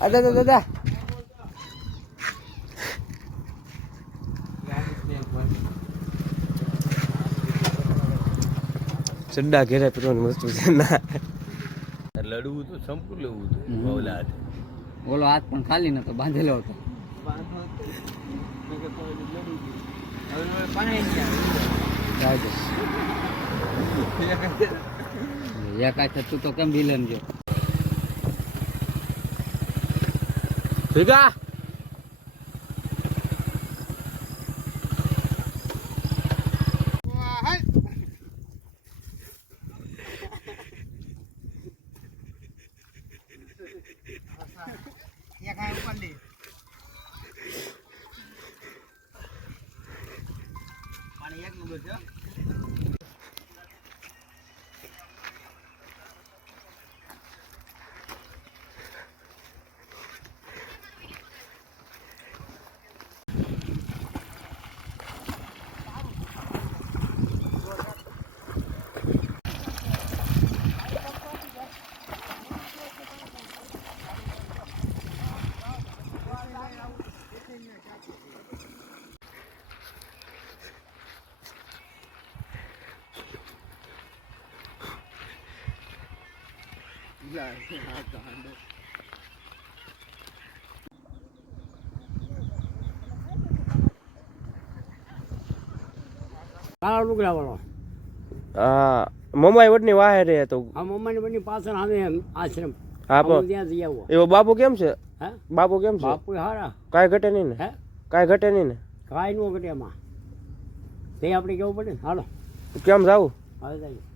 દાદા દાદા ચડ્ડા ઘેરે પીવાનું વસ્તુ છે ના લડવું તો સંપુ લેવું હતું ઓલા હાથે ઓલો હાથ પણ ખાલી નતો બાંધેલો હતો તું તો કેમ વિલન જો ભેગા એક નંબર છે કાળા લુગડા વાળો હા મમ્માઈ વડની વાહે રહે તો આ મમ્માની બની પાછળ આવે આશ્રમ હા ત્યાં જઈ આવો એવો બાપુ કેમ છે હે બાપુ કેમ છે બાપુ હારા કાંઈ ઘટે નહીં ને હે કાંઈ ઘટે નહીં ને કાંઈ નો ઘટે એમાં તે આપણે કેવું પડે ને હાલો કેમ જાવું હવે જાય